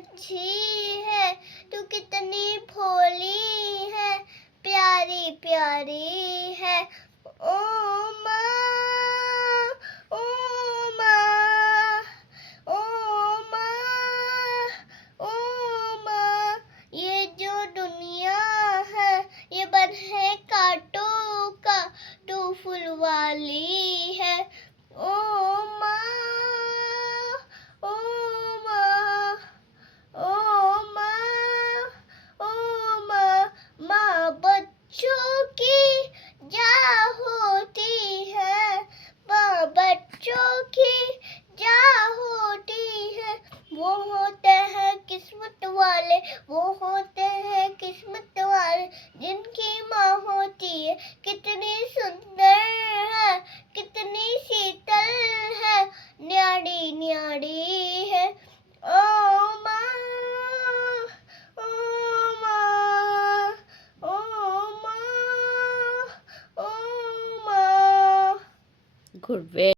अच्छी है, तू कितनी भोली है, प्यारी प्यारी है। ओ माँ, ओ माँ, ओ माँ, ओ माँ, ये जो दुनिया है ये बन है कांटों का, तू फूल वाली है। ओ माँ, ओ माँ, ओ माँ, ओ माँ, माँ बच्चों की जा होती है, माँ बच्चों की जा होती है। वो होते हैं किस्मत वाले, वो होते हैं किस्मत वाले, जिनकी माँ होती है कितनी सुंदर है, कितनी शीतल है, न्यारी न्यारी है। ओ माँ, ओ माँ, ओ माँ, ओ माँ। Good.